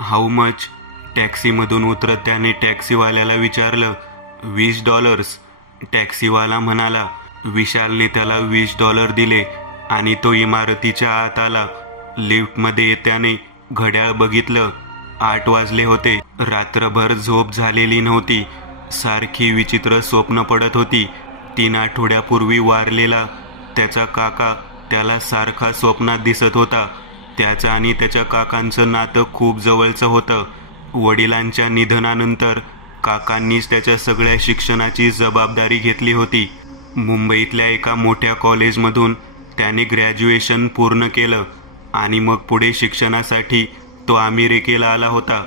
How much? टॅक्सीमधून उतरत त्याने टॅक्सीवाल्याला विचारलं. $20. टॅक्सीवाला म्हणाला. विशालने त्याला $20 दिले आणि तो इमारतीच्या आत आला. लिफ्टमध्ये येताने घड्याळ बघितलं. 8 वाजले होते. रात्रभर झोप झालेली नव्हती. सारखी विचित्र स्वप्न पडत होती. 3 आठवड्यापूर्वी वारलेला त्याचा काका त्याला सारखा स्वप्नात दिसत होता. त्याचं आणि त्याच्या काकांचं नातं खूप जवळचं होतं. वडिलांच्या निधनानंतर काकांनीच त्याच्या सगळ्या शिक्षणाची जबाबदारी घेतली होती. मुंबईतल्या एका मोठ्या कॉलेजमधून त्याने ग्रॅज्युएशन पूर्ण केलं आणि मग पुढे शिक्षणासाठी तो अमेरिकेला आला होता.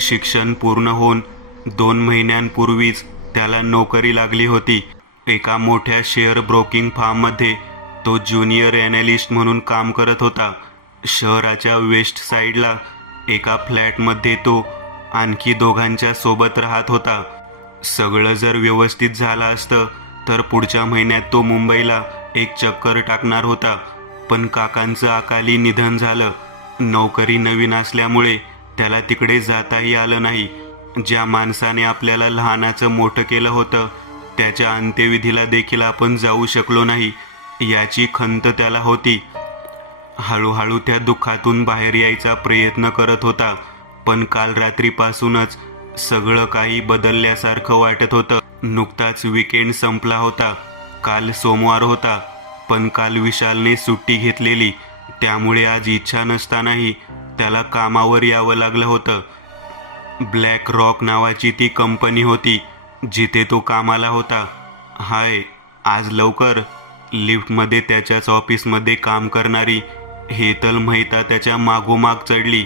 शिक्षण पूर्ण होऊन 2 महिन्यांपूर्वीच त्याला नोकरी लागली होती. एका मोठ्या शेअर ब्रोकिंग फार्ममध्ये तो ज्युनियर ॲनालिस्ट म्हणून काम करत होता. शहराच्या वेस्ट साईडला एका फ्लॅटमध्ये तो आणखी दोघांच्या सोबत राहत होता. सगळं जर व्यवस्थित झालं असतं तर पुढच्या महिन्यात तो मुंबईला एक चक्कर टाकणार होता. पण काकांचं अकाली निधन झालं. नोकरी नवीन असल्यामुळे त्याला तिकडे जाताही आलं नाही. ज्या माणसाने आपल्याला लहानाचं मोठं केलं होतं त्याच्या अंत्यविधीला देखील आपण जाऊ शकलो नाही याची खंत त्याला होती. हळूहळू त्या दुःखातून बाहेर यायचा प्रयत्न करत होता. पण काल रात्रीपासूनच सगळं काही बदलल्यासारखं वाटत होतं. नुकताच विकेंड संपला होता. काल सोमवार होता. पण काल विशालने सुट्टी घेतलेली. त्यामुळे आज इच्छा नसतानाही त्याला कामावर यावं लागलं होतं. ब्लॅक रॉक नावाची ती कंपनी होती जिथे तो कामाला होता. हाय, आज लवकर? लिफ्टमध्ये त्याच्याच ऑफिसमध्ये काम करणारी हेतल मेहता त्याच्या मागोमाग चढली.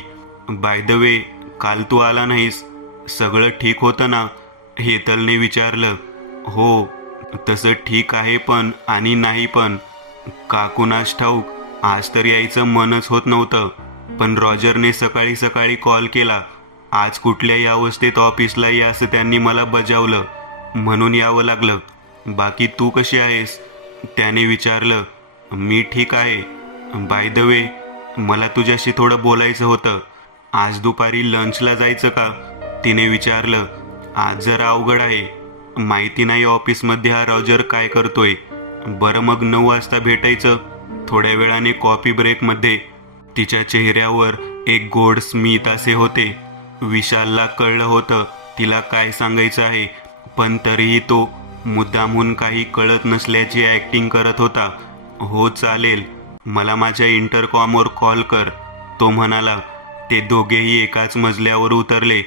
बाय द वे, काल तू आला नाहीस, सगळं ठीक होतं ना? हेतलने विचारलं. हो, तसं ठीक आहे पण आणि नाही पण. काकुनास ठाऊक, आज तर यायचं मनच होत नव्हतं. पण रॉजरने सकाळी सकाळी कॉल केला. आज कुठल्याही अवस्थेत ऑफिसला या असं त्यांनी मला बजावलं म्हणून यावं लागलं. बाकी तू कशी आहेस? त्याने विचारलं. मी ठीक आहे. बाय द वे, मला तुझ्याशी थोडं बोलायचं होतं. आज दुपारी लंचला जायचं का? तिने विचारलं. आज जरा अवघड आहे. माहिती नाही ऑफिसमध्ये हा रॉजर काय करतोय. बरं मग 9 वाजता भेटायचं. थोड्या वेळाने कॉफी ब्रेकमध्ये. तिच्या चेहऱ्यावर एक गोड स्मित असे होते. विशालला कळलं होतं तिला काय सांगायचं आहे, पण तरीही तो मुद्दामहून काही कळत नसल्याची ॲक्टिंग करत होता. हो चालेल, मला माझ्या इंटरकॉमवर कॉल कर, तो म्हणाला. ते दोघेही एकाच मजल्यावर उतरले.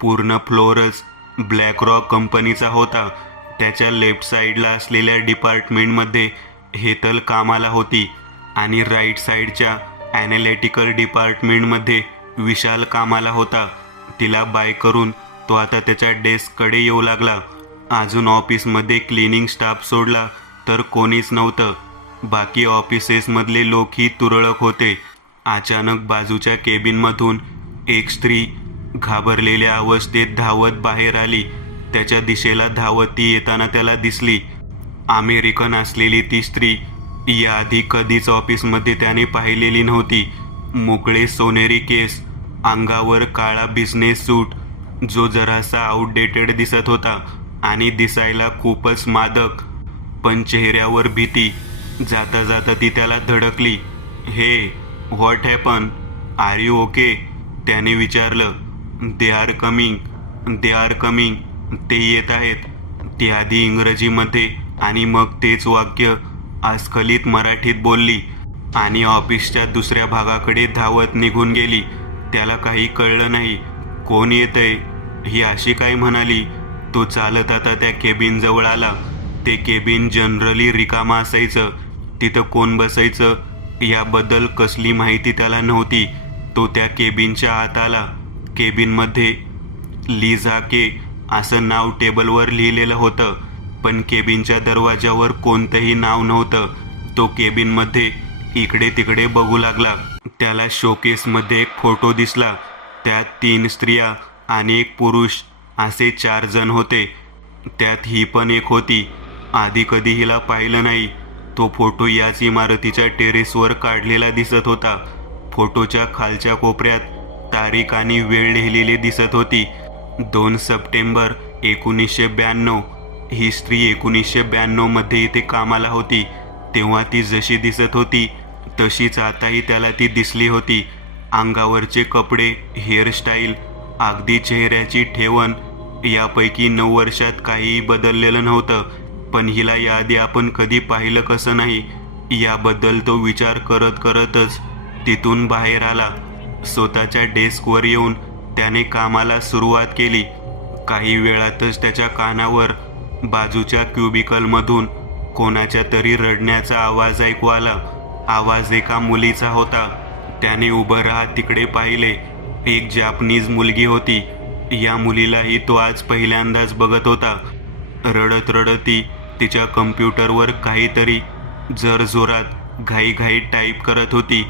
पूर्ण फ्लोअरच ब्लॅक रॉक कंपनीचा होता. त्याच्या लेफ्ट साईडला असलेल्या डिपार्टमेंटमध्ये हेतल कामाला होती आणि राईट साईडच्या ॲनालिटिकल डिपार्टमेंटमध्ये विशाल कामाला होता. तिला बाय करून तो आता त्याच्या डेस्ककडे येऊ लागला. अजून ऑफिसमध्ये क्लिनिंग स्टाफ सोडला तर कोणीच नव्हतं. बाकी ऑफिसेसमधले लोकही तुरळक होते. अचानक बाजूच्या केबिनमधून एक स्त्री घाबरलेल्या अवस्थेत धावत बाहेर आली. त्याच्या दिशेला धावत ती येताना त्याला दिसली. अमेरिकन असलेली ती स्त्री याआधी कधीच ऑफिसमध्ये त्याने पाहिलेली नव्हती. मोकळे सोनेरी केस, अंगावर काळा बिझनेस सूट जो जरासा आउटडेटेड दिसत होता आणि दिसायला खूपच मादक, पण चेहऱ्यावर भीती. जाता जाता ती त्याला धडकली. Hey, what happen? Are you okay? त्याने विचारलं. They are coming, they are coming, ते येत आहेत. ती आधी इंग्रजीमध्ये आणि मग तेच वाक्य अस्खलित मराठीत बोलली आणि ऑफिसच्या दुसऱ्या भागाकडे धावत निघून गेली. त्याला काही कळलं नाही. कोण येतंय ही अशी काय म्हणाली. तो चालत आता त्या केबिनजवळ आला. ते केबिन जनरली रिकामा असायचं. तिथं कोण बसायचं याबद्दल कसली माहिती त्याला नव्हती. तो त्या केबिनच्या आत आला. केबिनमध्ये लिझा के असं नाव टेबलवर लिहिलेलं होतं, पण केबिनच्या दरवाजावर कोणतंही नाव नव्हतं. तो केबिनमध्ये इकडे तिकडे बघू लागला. त्याला शोकेसमध्ये एक फोटो दिसला. त्यात 3 स्त्रिया आणि 1 पुरुष असे 4 जण होते. त्यात ही पण एक होती. आधी कधी हिला पाहिलं नाही. तो फोटो याच इमारतीच्या टेरेसवर काढलेला दिसत होता. फोटोच्या खालच्या कोपऱ्यात तारीख आणि वेळ लिहिलेली दिसत होती. 2 सप्टेंबर 1992. ही स्त्री 1992 मध्ये इथे कामाला होती. तेव्हा ती जशी दिसत होती तशीच आताही त्याला ती दिसली होती. अंगावरचे कपडे, हेअरस्टाईल, अगदी चेहऱ्याची ठेवण, यापैकी 9 वर्षात काहीही बदललेलं नव्हतं. पण हिला याआधी आपण कधी पाहिलं कसं नाही, याबद्दल तो विचार करत करतच तिथून बाहेर आला. स्वतःच्या डेस्कवर येऊन त्याने कामाला सुरुवात केली. काही वेळातच त्याच्या कानावर बाजूच्या क्युबिकलमधून कोणाच्या तरी रडण्याचा आवाज ऐकू आला. आवाज एका मुलीचा होता. त्याने उभं राहत तिकडे पाहिले. एक जापनीज मुलगी होती. या मुलीलाही तो आज पहिल्यांदाच बघत होता. रडत रडत ती तिच्या कम्प्युटरवर काहीतरी जोरजोरात घाईघाईत टाईप करत होती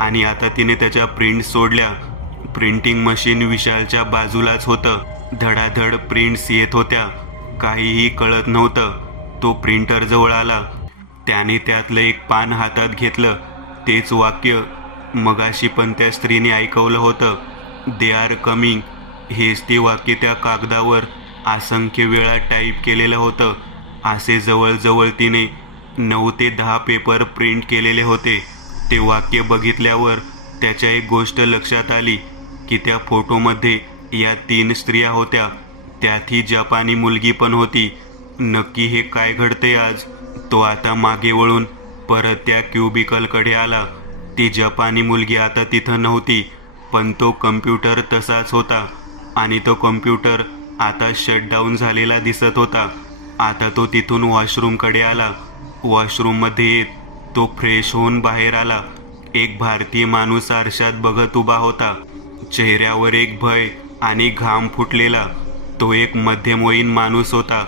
आणि आता तिने त्याच्या प्रिंट सोडल्या. प्रिंटिंग मशीन विशालच्या बाजूलाच होतं. धडाधड प्रिंट्स येत होत्या. काहीही कळत नव्हतं. तो प्रिंटर जवळ आला. त्याने त्यातलं एक पान हातात घेतलं. तेच वाक्य मगाशी पण त्या स्त्रीने ऐकवलं होतं. दे आर कमिंग. हेच ते वाक्य त्या कागदावर असंख्य वेळा टाईप केलेलं होतं. असे जवळजवळ तिने 9 ते 10 पेपर प्रिंट केलेले होते. ते वाक्य बघितल्यावर त्याच्या एक गोष्ट लक्षात आली की त्या फोटोमध्ये या 3 स्त्रिया होत्या. त्यात ही जपानी मुलगी पण होती. नक्की हे काय घडते आज? तो आता मागे वळून परत त्या क्युबिकलकडे आला. ती जपानी मुलगी आता तिथं नव्हती, पण तो कम्प्युटर तसाच होता आणि तो कम्प्युटर आता शटडाऊन झालेला दिसत होता. आता तो तिथून वॉशरूमकडे आला. वॉशरूममध्ये येत तो फ्रेश होऊन बाहेर आला. एक भारतीय माणूस आरशात बघत उभा होता. चेहऱ्यावर एक भय आणि घाम फुटलेला. तो एक मध्यमवयीन माणूस होता.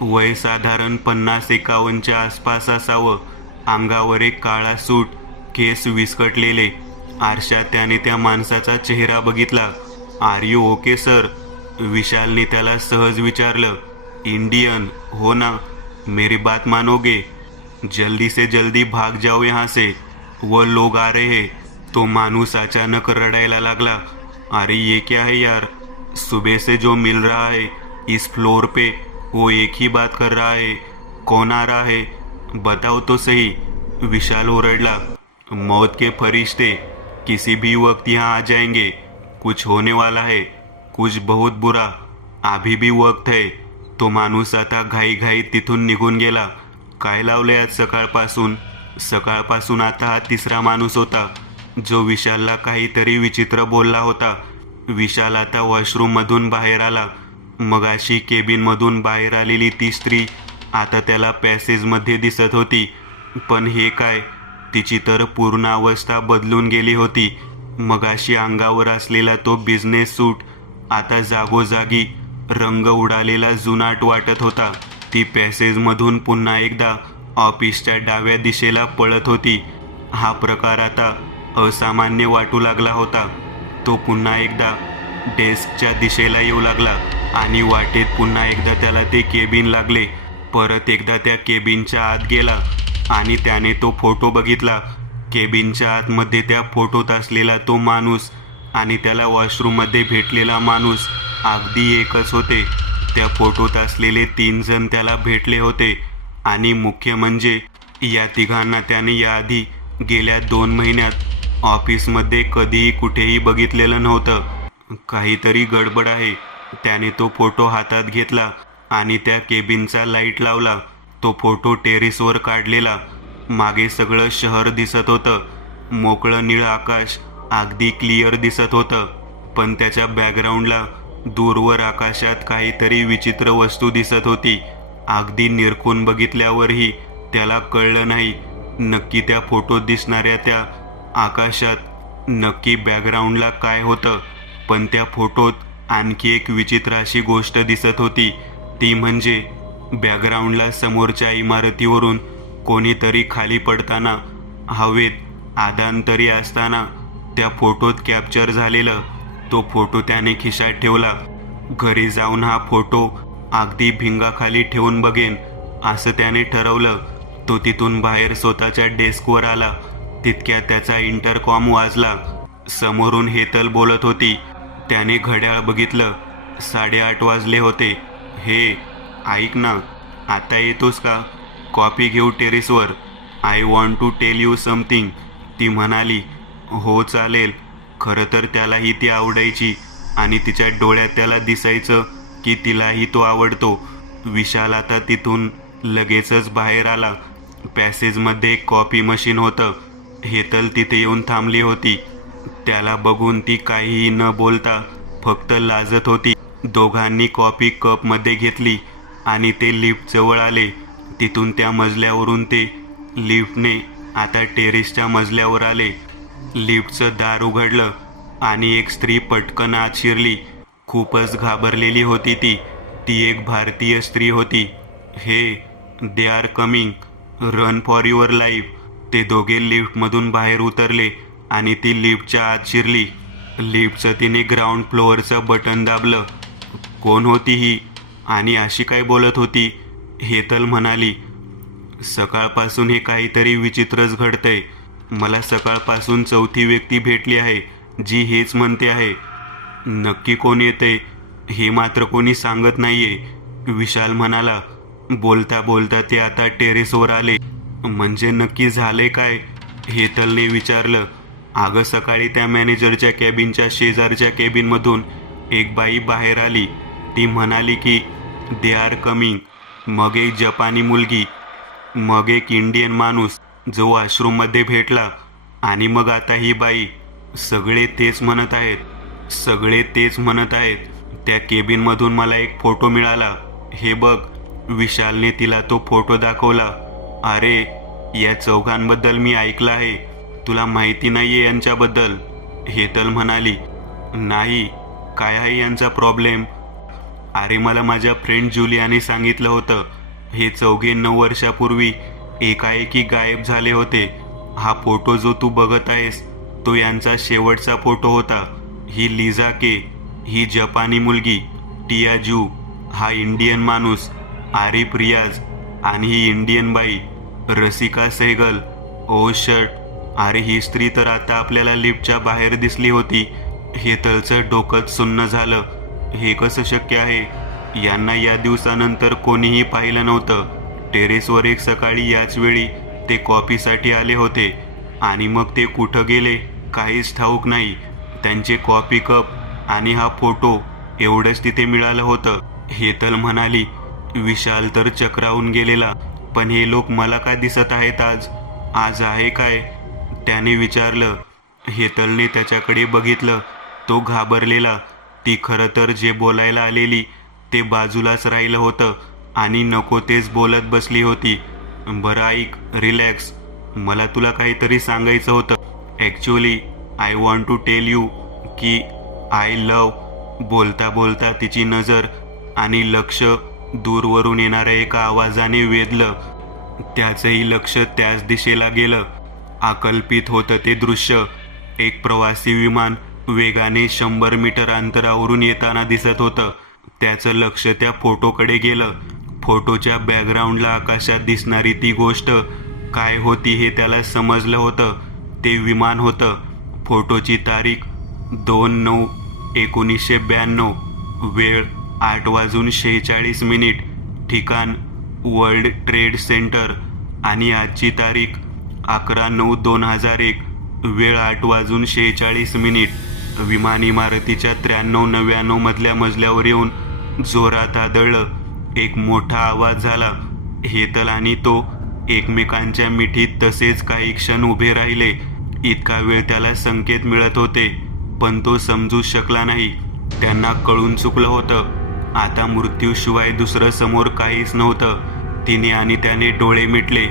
वय साधारण 50-51च्या आसपास असावं. अंगावर एक काळा सूट, केस विस्कटलेले. आरशात त्याने त्या माणसाचा चेहरा बघितला. Are you okay sir? विशालने त्याला सहज विचारलं. इंडियन हो ना? मेरी बात मानोगे? जल्दी से जल्दी भाग जाओ यहाँ से, वो लोग आ रहे हैं. तो माणूस अचानक रडायला लागला. अरे ये क्या है यार? सुबह से जो मिल रहा है इस फ्लोर पे वो एक ही बात कर रहा है. कौन आ रहा है? बताओ तो सही. विशाल ओरडला. मौत के फरिश्ते किसी भी वक्त यहाँ आ जाएंगे. कुछ होने वाला है, कुछ बहुत बुरा. अभी भी वक्त है. तो माणूस आता घाईघाईत तिथून निघून गेला. काय लावले आज सकाळपासून आता हा 3रा माणूस होता जो विशालला काहीतरी विचित्र बोलला होता. विशाल आता वॉशरूममधून बाहेर आला. मगाशी केबिनमधून बाहेर आलेली ती स्त्री आता त्याला पॅसेजमध्ये दिसत होती. पण हे काय? तिची तर पूर्ण अवस्था बदलून गेली होती. मगाशी अंगावर असलेला तो बिझनेस सूट आता जागोजागी रंग उडालेला जुनाट वाटत होता. ती पॅसेजमधून पुन्हा एकदा ऑफिसच्या डाव्या दिशेला पळत होती. हा प्रकार आता असामान्य वाटू लागला होता. तो पुन्हा एकदा डेस्कच्या दिशेला येऊ लागला आणि वाटेत पुन्हा एकदा त्याला ते केबिन लागले. परत एकदा त्या केबिनच्या आत गेला आणि त्याने तो फोटो बघितला. केबिनच्या आतमध्ये त्या फोटोत असलेला तो माणूस आणि त्याला वॉशरूममध्ये भेटलेला माणूस अगदी एकच होते. त्या फोटोत असलेले 3 जण त्याला भेटले होते आणि मुख्य म्हणजे या तिघांना त्याने याआधी गेल्या 2 महिन्यात ऑफिसमध्ये कधीही कुठेही बघितलेलं नव्हतं. काहीतरी गडबड आहे. त्याने तो फोटो हातात घेतला आणि त्या केबिनचा लाईट लावला. तो फोटो टेरेसवर काढलेला. मागे सगळं शहर दिसत होतं. मोकळं निळं आकाश अगदी क्लिअर दिसत होतं. पण त्याच्या बॅकग्राऊंडला दूरवर आकाशात काहीतरी विचित्र वस्तू दिसत होती. अगदी निरखून बघितल्यावरही त्याला कळलं नाही नक्की त्या फोटोत दिसणाऱ्या त्या आकाशात नक्की बॅकग्राऊंडला काय होतं. पण त्या फोटोत आणखी एक विचित्र अशी गोष्ट दिसत होती. ती म्हणजे बॅकग्राऊंडला समोरच्या इमारतीवरून कोणीतरी खाली पडताना, हवेत आदांतरी असताना त्या फोटोत कॅप्चर झालेलं. तो फोटो त्याने खिशात ठेवला. घरी जाऊन हा फोटो अगदी भिंगाखाली ठेवून बघेन असं त्याने ठरवलं. तो तिथून बाहेर स्वतःच्या डेस्कवर आला. तितक्यात त्याचा इंटरकॉम वाजला. समोरून हेतल बोलत होती. त्याने घड्याळ बघितलं. 8:30 वाजले होते. हे ऐक ना, आता येतोस का? कॉफी घेऊ टेरेसवर. I want to tell you something. ती म्हणाली. हो चालेल. खरं तर त्यालाही ती आवडायची आणि तिच्या डोळ्यात त्याला दिसायचं की तिलाही तो आवडतो. विशाल आता तिथून लगेचच बाहेर आला. पॅसेजमध्ये एक कॉफी मशीन होतं. हेतल तिथे येऊन थांबली होती. त्याला बघून ती काहीही न बोलता फक्त लाजत होती. दोघांनी कॉफी कपमध्ये घेतली आणि ते लिफ्टजवळ आले. तिथून त्या मजल्यावरून ते लिफ्टने आता टेरेसच्या मजल्यावर आले. लिफ्टचं दार उघडलं आणि एक स्त्री पटकन आत शिरली. खूपच घाबरलेली होती ती. ती एक भारतीय स्त्री होती. हे दे are coming, run for your life. ते दोघे लिफ्टमधून बाहेर उतरले आणि ती लिफ्टच्या आत शिरली. लिफ्टचं तिने ग्राउंड फ्लोअरचं बटन दाबलं. कोण होती ही आणि अशी काय बोलत होती? हेतल म्हणाली. सकाळपासून हे काहीतरी विचित्रच घडतंय. मला सकाळपासून चौथी व्यक्ती भेटली आहे जी हेच म्हणते आहे. नक्की कोण येते हे मात्र कोणी सांगत नाहीये, विशाल म्हणाला. बोलता बोलता ते आता टेरेसवर आले. म्हणजे नक्की झाले काय? हेतलने विचारलं. अगं सकाळी त्या मॅनेजरच्या कॅबिनच्या शेजारच्या केबिनमधून एक बाई बाहेर आली. ती म्हणाली की दे आर कमिंग. मग एक जपानी मुलगी, मग एक इंडियन माणूस जो वॉशरूममध्ये भेटला आणि मग आता ही बाई. सगळे तेच म्हणत आहेत, सगळे तेच म्हणत आहेत. त्या केबिनमधून मला एक फोटो मिळाला. हे बघ. विशालने तिला तो फोटो दाखवला. अरे या चौघांबद्दल मी ऐकलं आहे. तुला माहिती नाहीये यांच्याबद्दल? हेतल म्हणाली. नाही. काय आहे यांचा प्रॉब्लेम? अरे मला माझ्या फ्रेंड जुलियाने सांगितलं होतं. हे चौघे 9 वर्षापूर्वी एकाएकी गायब झाले होते. हा फोटो जो तू बघत आहेस तो यांचा शेवटचा फोटो होता. ही लिझा के, ही जपानी मुलगी टिया जू, हा इंडियन माणूस आरिफ रियाज आणि ही इंडियन बाई रसिका सहगल. ओ शट. अरे ही स्त्री तर आता आपल्याला लिफ्टच्या बाहेर दिसली होती. हेतलचं डोकंच सुन्न झालं. हे कसं शक्य आहे? यांना या दिवसानंतर कोणीही पाहिलं नव्हतं. टेरेसवर एक सकाळी याच वेळी ते कॉफीसाठी आले होते आणि मग ते कुठं गेले काहीच ठाऊक नाही. त्यांचे कॉफी कप आणि हा फोटो एवढंच तिथे मिळालं होतं. हेतल म्हणाली. विशाल तर चक्रावून गेलेला. पण हे लोक मला का दिसत आहेत आज? आज आहे काय? त्याने विचारलं. हेतलने त्याच्याकडे बघितलं. तो घाबरलेला. ती खरं तर जे बोलायला आलेली ते बाजूलाच राहिलं होतं आणि नको तेच बोलत बसली होती. बरं ऐक, रिलॅक्स. मला तुला काहीतरी सांगायचं होतं. Actually I want to tell you की आय लव. बोलता बोलता तिची नजर आणि लक्ष दूरवरून येणाऱ्या एका आवाजाने वेधलं. त्याचंही लक्ष त्याच दिशेला गेलं. अकल्पित होतं ते दृश्य. एक प्रवासी विमान वेगाने 100 मीटर अंतरावरून येताना दिसत होतं. त्याचं लक्ष त्या फोटोकडे गेलं. फोटोच्या बॅकग्राऊंडला आकाशात दिसणारी ती गोष्ट काय होती हे त्याला समजलं होतं. ते विमान होतं. फोटोची तारीख 2/9/1992. वेळ 8:46. ठिकाण वर्ल्ड ट्रेड सेंटर. आणि आजची तारीख 11/9/2001. वेळ 8:46. विमान इमारतीच्या 93-99 मधल्या मजल्यावर येऊन जोरात आदळलं. एक मोठा आवाज झाला. हेतल आणि तो एकमेकांच्या मिठीत तसेच काही क्षण उभे राहिले. इतका वेळ त्याला संकेत मिळत होते पण तो समजू शकला नाही. त्यांना कळून चुकलं होतं. आता मृत्यूशिवाय दुसरं समोर काहीच नव्हतं. तिने आणि त्याने डोळे मिटले.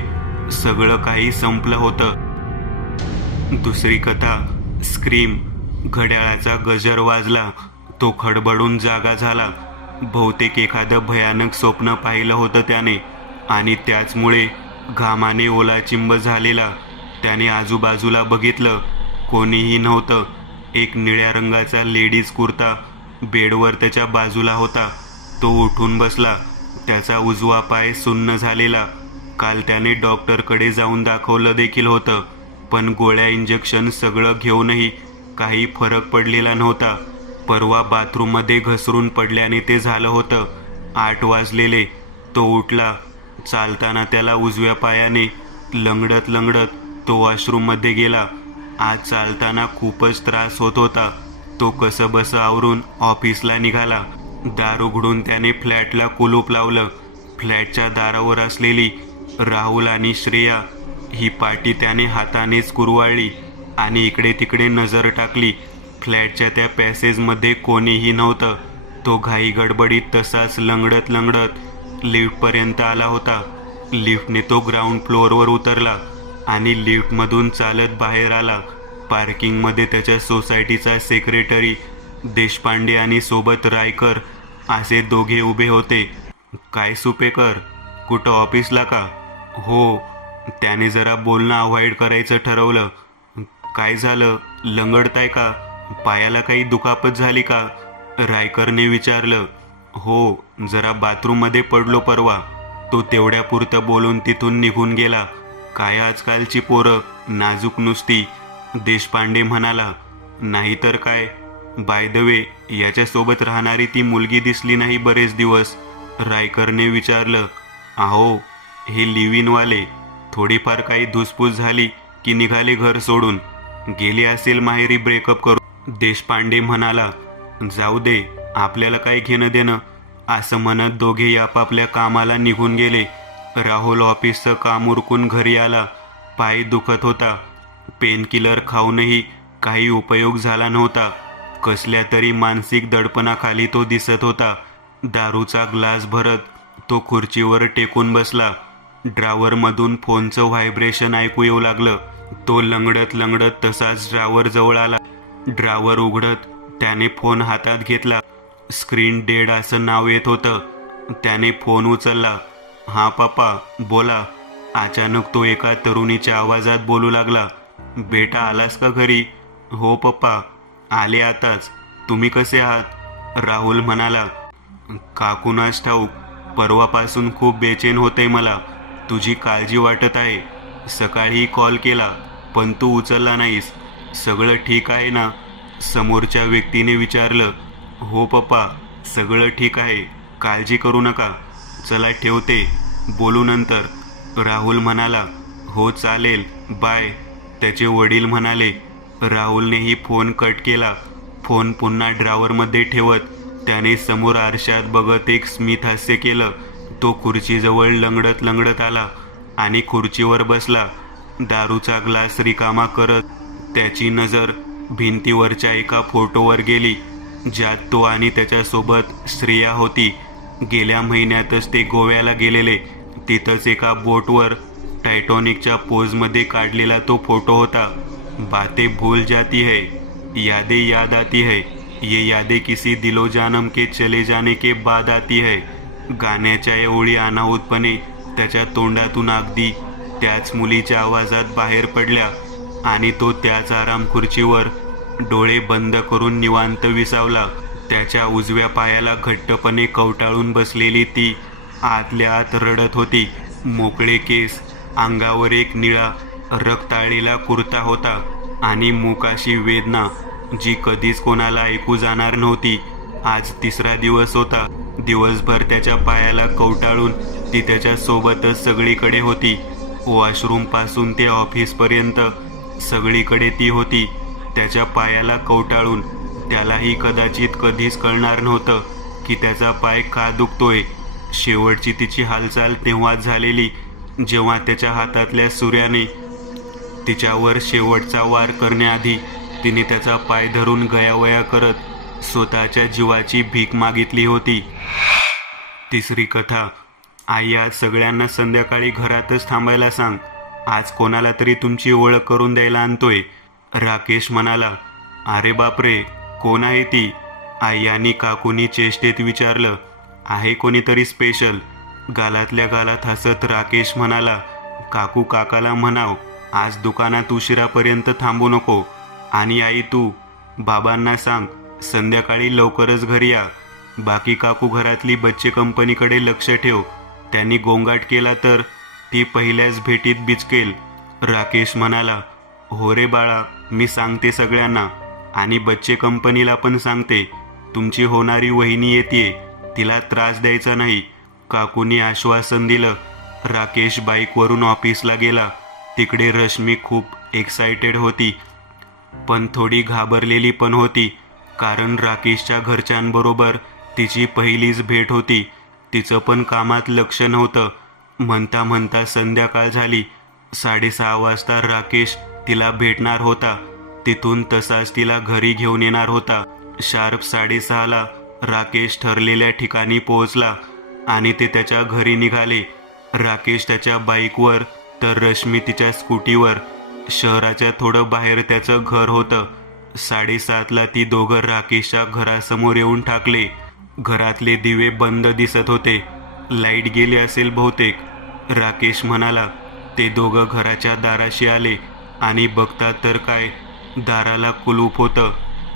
सगळं काही संपलं होतं. दुसरी कथा. स्क्रीम. घड्याळाचा गजर वाजला. तो खडबडून जागा झाला. बहुतेक एखादं भयानक स्वप्न पाहिलं होतं त्याने आणि त्याचमुळे घामाने ओलाचिंब झालेला. त्याने आजूबाजूला बघितलं. कोणीही नव्हतं. एक निळ्या रंगाचा लेडीज कुर्ता बेडवर त्याच्या बाजूला होता. तो उठून बसला. त्याचा उजवा पाय सुन्न झालेला. काल त्याने डॉक्टरकडे जाऊन दाखवलं देखील होतं पण गोळ्या इंजेक्शन सगळं घेऊनही काही फरक पडलेला नव्हता. परवा बाथरूममध्ये घसरून पडल्याने ते झालं होतं. 8 वाजलेले. तो उठला. चालताना त्याला उजव्या पायाने लंगडत लंगडत तो वॉशरूममध्ये गेला. आज चालताना खूपच त्रास होत होता. तो कसंबसं आवरून ऑफिसला निघाला. दार उघडून त्याने फ्लॅटला कुलूप लावलं. फ्लॅटच्या दारावर असलेली राहुल आणि श्रेया ही पाटी त्याने हातानेच कुरवाळली आणि इकडे तिकडे नजर टाकली. फ्लॅटच्या त्या पॅसेजमध्ये कोणीही नव्हतं. तो घाई गडबडीत तसाच लंगडत लंगडत लिफ्टपर्यंत आला होता. लिफ्टने तो ग्राउंड फ्लोअरवर उतरला आणि लिफ्टमधून चालत बाहेर आला. पार्किंगमध्ये त्याच्या सोसायटीचा सेक्रेटरी देशपांडे आणि सोबत रायकर असे दोघे उभे होते. काय सुपेकर, कुठं ऑफिसला का? हो. त्याने जरा बोलणं अवॉइड करायचं ठरवलं. काय झालं, लंगडताय का? पायाला काही दुखापत झाली का? रायकरने विचारलं. हो, जरा बाथरूममध्ये पडलो परवा. तो तेवढ्यापुरतं बोलून तिथून निघून गेला. काय आजकालची पोरं नाजूक नुसती, देशपांडे म्हणाला. नाहीतर काय. बाय द वे, याच्यासोबत राहणारी ती मुलगी दिसली नाही बरेच दिवस. रायकरने विचारलं. अहो, हे लिव्ह इनवाले. थोडीफार काही धुसफूस झाली की निघाले घर सोडून. गेली असेल माहेरी ब्रेकअप करून, देशपांडे म्हणाला. जाऊ दे, आपल्याला काय घेणं देणं, असं म्हणत दोघेही आपापल्या कामाला निघून गेले. राहुल ऑफिसचं काम उरकून घरी आला. पाय दुखत होता. पेनकिलर खाऊनही काही उपयोग झाला नव्हता. कसल्या तरी मानसिक दडपणाखाली तो दिसत होता. दारूचा ग्लास भरत तो खुर्चीवर टेकून बसला. ड्रावरमधून फोनचं व्हायब्रेशन ऐकू येऊ लागलं. तो लंगडत लंगडत तसाच ड्रावर जवळ आला. ड्रावर उघडत त्याने फोन हातात घेतला. स्क्रीन डेड असं नाव येत होतं. त्याने फोन उचलला. हां पप्पा, बोला. अचानक तो एका तरुणीच्या आवाजात बोलू लागला. बेटा, आलास का घरी? हो पप्पा, आले आताच. तुम्ही कसे आहात? राहुल म्हणाला. काकूनाच ठाऊक, परवापासून खूप बेचैन होतंय मला. तुझी काळजी वाटत आहे. सकाळी कॉल केला पण तू उचलला नाहीस. सगळं ठीक आहे ना? समोरच्या व्यक्तीने विचारलं. हो पप्पा, सगळं ठीक आहे, काळजी करू नका. चला ठेवते, बोलू नंतर, राहुल म्हणाला. हो चालेल, बाय, त्याचे वडील म्हणाले. राहुलनेही फोन कट केला. फोन पुन्हा ड्रावरमध्ये ठेवत त्याने समोर आरशात बघत एक स्मित हास्य केलं. तो खुर्चीजवळ लंगडत लंगडत आला आणि खुर्चीवर बसला. दारूचा ग्लास रिकामा करत त्याची नजर भिंतीवरच्या एका फोटोवर गेली, ज्यात तो आणि त्याच्यासोबत श्रेया होती. गेल्या महिन्यातच ते गोव्याला गेलेले. तिथंच एका बोटवर टायटॉनिकच्या पोजमध्ये काढलेला तो फोटो होता. बातें भूल जाती है, यादें याद आती है, ये यादें किसी दिलो जानम के चले जाने के बाद आती है. गाण्याच्या या ओळी अनाहूतपणे त्याच्या तोंडातून अगदी त्याच मुलीच्या आवाजात बाहेर पडल्या आणि तो त्याच आराम खुर्चीवर डोळे बंद करून निवांत विसावला. त्याच्या उजव्या पायाला घट्टपणे कवटाळून बसलेली ती आतल्या आत रडत होती. मोकळे केस, अंगावर एक निळा रक्ताळलेला कुर्ता होता आणि मुकाशी वेदना जी कधीच कोणाला ऐकू जाणार नव्हती. आज तिसरा दिवस होता. दिवसभर त्याच्या पायाला कवटाळून ती त्याच्या सोबतच सगळीकडे होती. वॉशरूमपासून ते ऑफिसपर्यंत सगळीकडे ती होती. त्याच्या पायाला कवटाळून त्यालाही कदाचित कधीच कळणार नव्हतं की त्याचा पाय का दुखतोय. शेवटची तिची हालचाल तेव्हाच झालेली जेव्हा त्याच्या हातातल्या सुऱ्याने तिच्यावर शेवटचा वार करण्याआधी तिने त्याचा पाय धरून गयावया करत स्वतःच्या जीवाची भीक मागितली होती. तिसरी कथा. आई, आज सगळ्यांना संध्याकाळी घरातच थांबायला सांग. आज कोणाला तरी तुमची ओळख करून द्यायला आणतोय, राकेश म्हणाला. अरे बापरे, कोण आहे ती? आई आणि काकूनी चेष्टेत विचारलं. आहे कोणीतरी स्पेशल, गालातल्या गालात हसत राकेश म्हणाला. काकू काकाला म्हणाव आज दुकानात उशिरापर्यंत थांबू नको. आणि आई, तू बाबांना सांग संध्याकाळी लवकरच घरी या. बाकी काकू घरातली बच्चे कंपनीकडे लक्ष ठेव. त्यांनी गोंगाट केला तर ती पहिल्याच भेटीत बिचकेल, राकेश म्हणाला. हो रे बाळा, मी सांगते सगळ्यांना. आणि बच्चे कंपनीला पण सांगते, तुमची होणारी वहिनी येते, तिला त्रास द्यायचा नाही. काकूंनी आश्वासन दिलं. राकेश बाईकवरून ऑफिसला गेला. तिकडे रश्मी खूप एक्सायटेड होती, पण थोडी घाबरलेली पण होती, कारण राकेशच्या घरच्यांबरोबर तिची पहिलीच भेट होती. तिचं पण कामात लक्ष नव्हतं. म्हणता म्हणता संध्याकाळ झाली. 6:30 वाजता राकेश तिला भेटणार होता. तिथून तसाच तिला घरी घेऊन येणार होता. शार्प 6:30ला राकेश ठरलेल्या ठिकाणी पोहोचला आणि ते त्याच्या घरी निघाले. राकेश त्याच्या बाईकवर तर रश्मी तिच्या स्कूटीवर. शहराच्या थोडं बाहेर त्याचं घर होतं. 7:30ला ती दोघं राकेशच्या घरासमोर येऊन ठाकले. घरातले दिवे बंद दिसत होते. लाईट गेली असेल बहुतेक, राकेश म्हणाला. ते दोघं घराच्या दाराशी आले आणि बघतात तर काय, दाराला कुलूप होतं.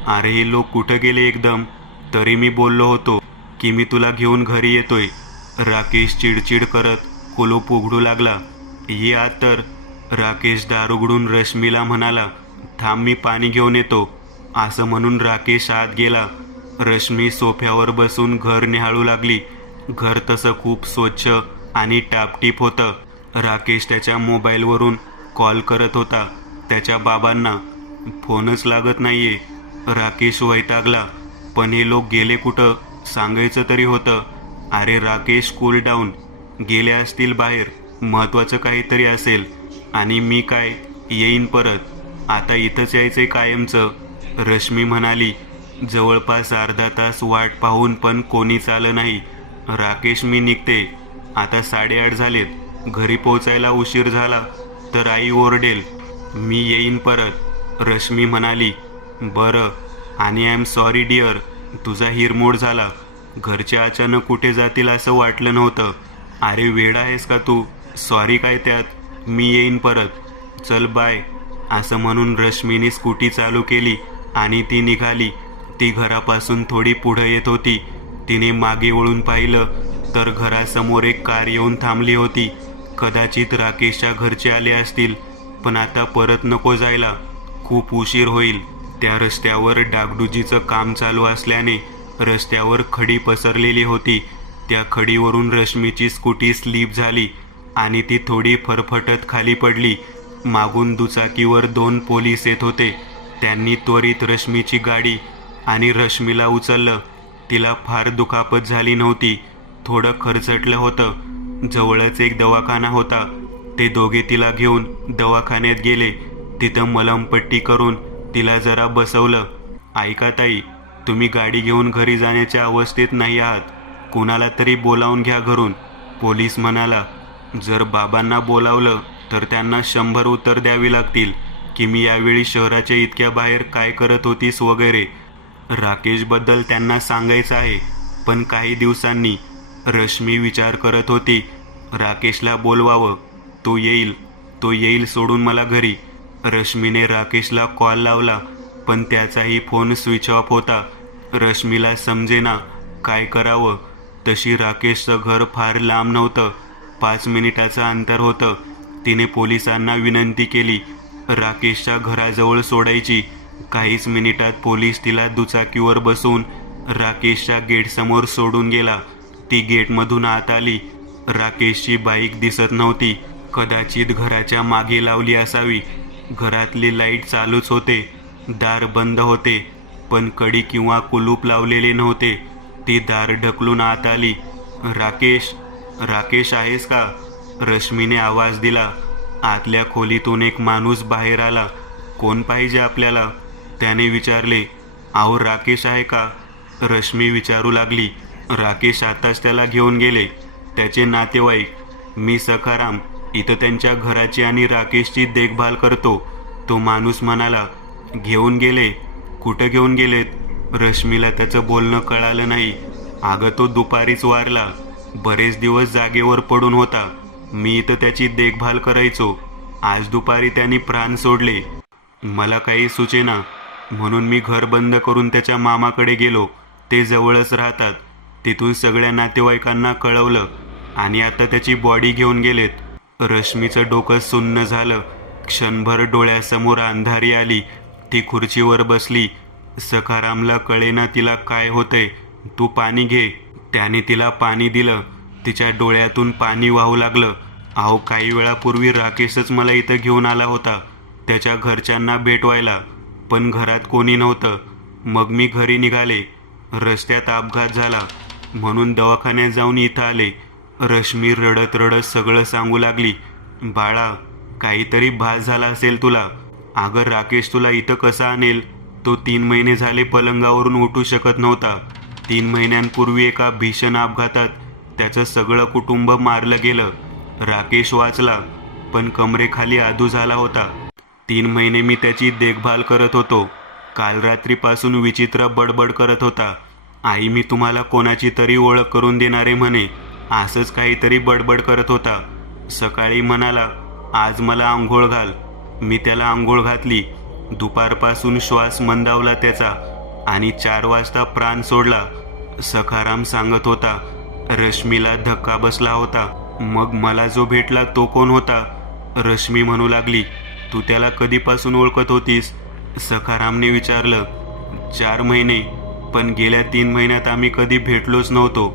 अरे हे लोक कुठं गेले एकदम? तरी मी बोललो होतो की मी तुला घेऊन घरी येतोय. राकेश चिडचिड करत कुलूप उघडू लागला. ये आत तर. राकेश दार उघडून रश्मीला म्हणाला, थांब मी पाणी घेऊन येतो. असं म्हणून राकेश आत गेला. रश्मी सोफ्यावर बसून घर निहाळू लागली. घर तसं खूप स्वच्छ आणि टापटीप होतं. राकेश त्याच्या मोबाईलवरून कॉल करत होता त्याच्या बाबांना. फोनच लागत नाहीये. राकेश वैतागला. पण हे लोक गेले कुठं सांगायचं तरी होतं. अरे राकेश, कूल डाऊन. गेले असतील बाहेर, महत्वाचं काहीतरी असेल. आणि मी काय येईन परत, आता इथंच यायचंय कायमचं. रश्मी म्हणाली. जवळपास अर्धा तास वाट पाहून पण कोणीच आलं नाही. राकेश, मी निघते. आता 8:30 झालेत. घरी पोचायला उशीर झाला तर आई ओरडेल. मी येईन परत, रश्मी म्हणाली. बरं, आणि आय एम सॉरी डिअर, तुझा हिरमोड झाला. घरचे अचानक कुठे जातील असं वाटलं नव्हतं. अरे वेडा आहेस का तू? सॉरी काय त्यात? मी येईन परत, चल बाय. असं म्हणून रश्मीने स्कूटी चालू केली आणि ती निघाली. ती घरापासून थोडी पुढं येत होती. तिने मागे वळून पाहिलं तर घरासमोर एक कार येऊन थांबली होती. कदाचित राकेशच्या घरचे आले असतील, पण आता परत नको जायला, खूप उशीर होईल. त्या रस्त्यावर डागडुजीचं काम चालू असल्याने रस्त्यावर खडी पसरलेली होती. त्या खडीवरून रश्मीची स्कूटी स्लिप झाली आणि ती थोडी फरफटत खाली पडली. मागून दुचाकीवर 2 पोलीस येत होते. त्यांनी त्वरित रश्मीची गाडी आणि रश्मीला उचललं. तिला फार दुखापत झाली नव्हती, थोडं खरचटलं होतं. जवळच एक दवाखाना होता. ते दोघे तिला घेऊन दवाखान्यात गेले. तिथं मलमपट्टी करून तिला जरा बसवलं. ऐका ताई, तुम्ही गाडी घेऊन घरी जाण्याच्या अवस्थेत नाही आहात. कुणाला तरी बोलावून घ्या घरून, पोलीस म्हणाला. जर बाबांना बोलावलं तर त्यांना 100 उत्तर द्यावी लागतील की मी यावेळी शहराच्या इतक्या बाहेर काय करत होतीस वगैरे. राकेशबद्दल त्यांना सांगायचं आहे, पण काही दिवसांनी. रश्मी विचार करत होती, राकेशला बोलवावं. तो येईल सोडून मला घरी. रश्मीने राकेशला कॉल लावला, पण त्याचाही फोन स्विच ऑफ होता. रश्मीला समजेना काय करावं. तशी राकेशचं घर फार लांब नव्हतं, 5 मिनिटाचं अंतर होतं. तिने पोलिसांना विनंती केली राकेशच्या घराजवळ सोडायची. काहीच मिनिटात पोलीस तिला दुचाकीवर बसून राकेशच्या गेटसमोर सोडून गेला. ती गेटमधून आत आली. राकेशची बाईक दिसत नव्हती. कदाचित घराच्या मागे लावली असावी. घरातले लाईट चालूच होते. दार बंद होते, पण कडी किंवा कुलूप लावलेले नव्हते. ती दार ढकलून आत आली. राकेश आहेस का? रश्मीने आवाज दिला. आतल्या खोलीतून एक माणूस बाहेर आला. कोण पाहिजे आपल्याला? त्याने विचारले. अहो राकेश आहे का? रश्मी विचारू लागली. राकेश आताच त्याला घेऊन गेले, त्याचे नातेवाईक. मी सखाराम, इथं त्यांच्या घराची आणि राकेशची देखभाल करतो, तो माणूस म्हणाला. घेऊन गेले? कुठं घेऊन गेलेत? रश्मीला त्याचं बोलणं कळालं नाही. अगं तो दुपारीच वारला. बरेच दिवस जागेवर पडून होता. मी इथं त्याची देखभाल करायचो. आज दुपारी त्यांनी प्राण सोडले. मला काही सुचेना, म्हणून मी घर बंद करून त्याच्या मामाकडे गेलो. ते जवळच राहतात. तिथून सगळ्या नातेवाईकांना कळवलं आणि आता त्याची बॉडी घेऊन गेलेत. रश्मीचं डोकं सुन्न झालं. क्षणभर डोळ्यासमोर अंधारी आली. ती खुर्चीवर बसली सखारामला कळेना तिला काय होतंय. तू पाणी घे. त्याने तिला पाणी दिलं. तिच्या डोळ्यातून पाणी वाहू लागलं. अहो, काही वेळापूर्वी राकेशच मला इथं घेऊन आला होता त्याच्या घरच्यांना भेटवायला, पण घरात कोणी नव्हतं. मग मी घरी निघाले. रस्त्यात अपघात झाला म्हणून दवाखान्यात जाऊन इथं आले. रश्मी रडत रडत सगळं सांगू लागली. बाळा, काहीतरी भास झाला असेल तुला. अगं, राकेश तुला इथं कसा आणेल? तो 3 महिने झाले पलंगावरून उठू शकत नव्हता. 3 महिन्यांपूर्वी एका भीषण अपघातात त्याचं सगळं कुटुंब मारलं गेलं. राकेश वाचला, पण कमरेखाली आदू झाला होता. 3 महिने मी त्याची देखभाल करत होतो. काल रात्रीपासून विचित्र बडबड करत होता. आई, मी तुम्हाला कोणाची तरी ओळख करून देणारे म्हणे. असंच काहीतरी बडबड करत होता. सकाळी म्हणाला, आज मला आंघोळ घाल. मी त्याला आंघोळ घातली. दुपारपासून श्वास मंदावला त्याचा आणि 4 वाजता प्राण सोडला. सखाराम सांगत होता. रश्मीला धक्का बसला होता. मग मला जो भेटला तो कोण होता? रश्मी म्हणू लागली. तू त्याला कधीपासून ओळखत होतीस? सखारामने विचारलं. 4 महिने, पण गेल्या 3 महिन्यात आम्ही कधी भेटलोच नव्हतो.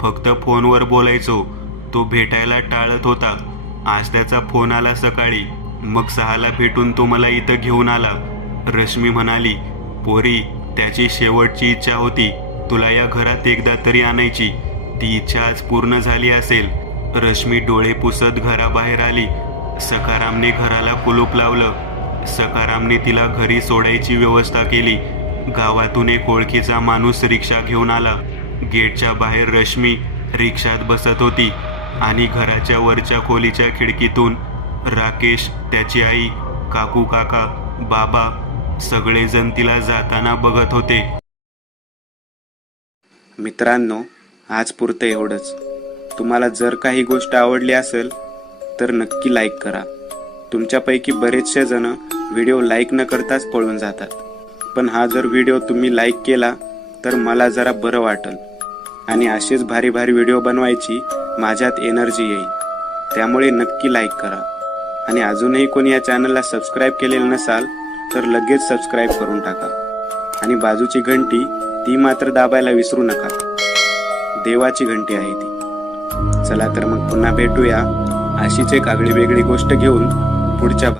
फक्त फोनवर बोलायचो. तो भेटायला टाळत होता. आज त्याचा फोन आला सकाळी. मग 6ला भेटून तो मला इथं घेऊन आला. रश्मी म्हणाली. पोरी, त्याची शेवटची इच्छा होती तुला या घरात एकदा तरी आणायची. ती इच्छा आज पूर्ण झाली असेल. रश्मी डोळे पुसत घराबाहेर आली. सखारामने घराला कुलूप लावलं. सखारामने तिला घरी सोडायची व्यवस्था केली. गावातून एक ओळखीचा माणूस रिक्षा घेऊन आला. गेटच्या बाहेर रश्मी रिक्षात बसत होती आणि घराच्या वरच्या खोलीच्या खिडकीतून राकेश, त्याची आई, काकू, काका, बाबा सगळेजण तिला जाताना बघत होते. मित्रांनो, आज पुरतं एवढंच. तुम्हाला जर काही गोष्ट आवडली असेल तर नक्की लाईक करा. तुमच्यापैकी बरेचसे जण व्हिडिओ लाईक न करताच पळून जातात, पण हा जर व्हिडिओ तुम्ही लाईक केला तर मला जरा बरं वाटेल आणि असेच भारी भारी व्हिडिओ बनवायची माझ्यात एनर्जी येईल. त्यामुळे नक्की लाईक करा. आणि अजूनही कोणी या चॅनलला सबस्क्राईब केलेलं नसाल तर लगेच सबस्क्राईब करून टाका. आणि बाजूची घंटी ती मात्र दाबायला विसरू नका. देवाची घंटी आहे ती. चला तर मग पुन्हा भेटूया अशीच एक आगळी वेगळी गोष्ट घेऊन पुढच्या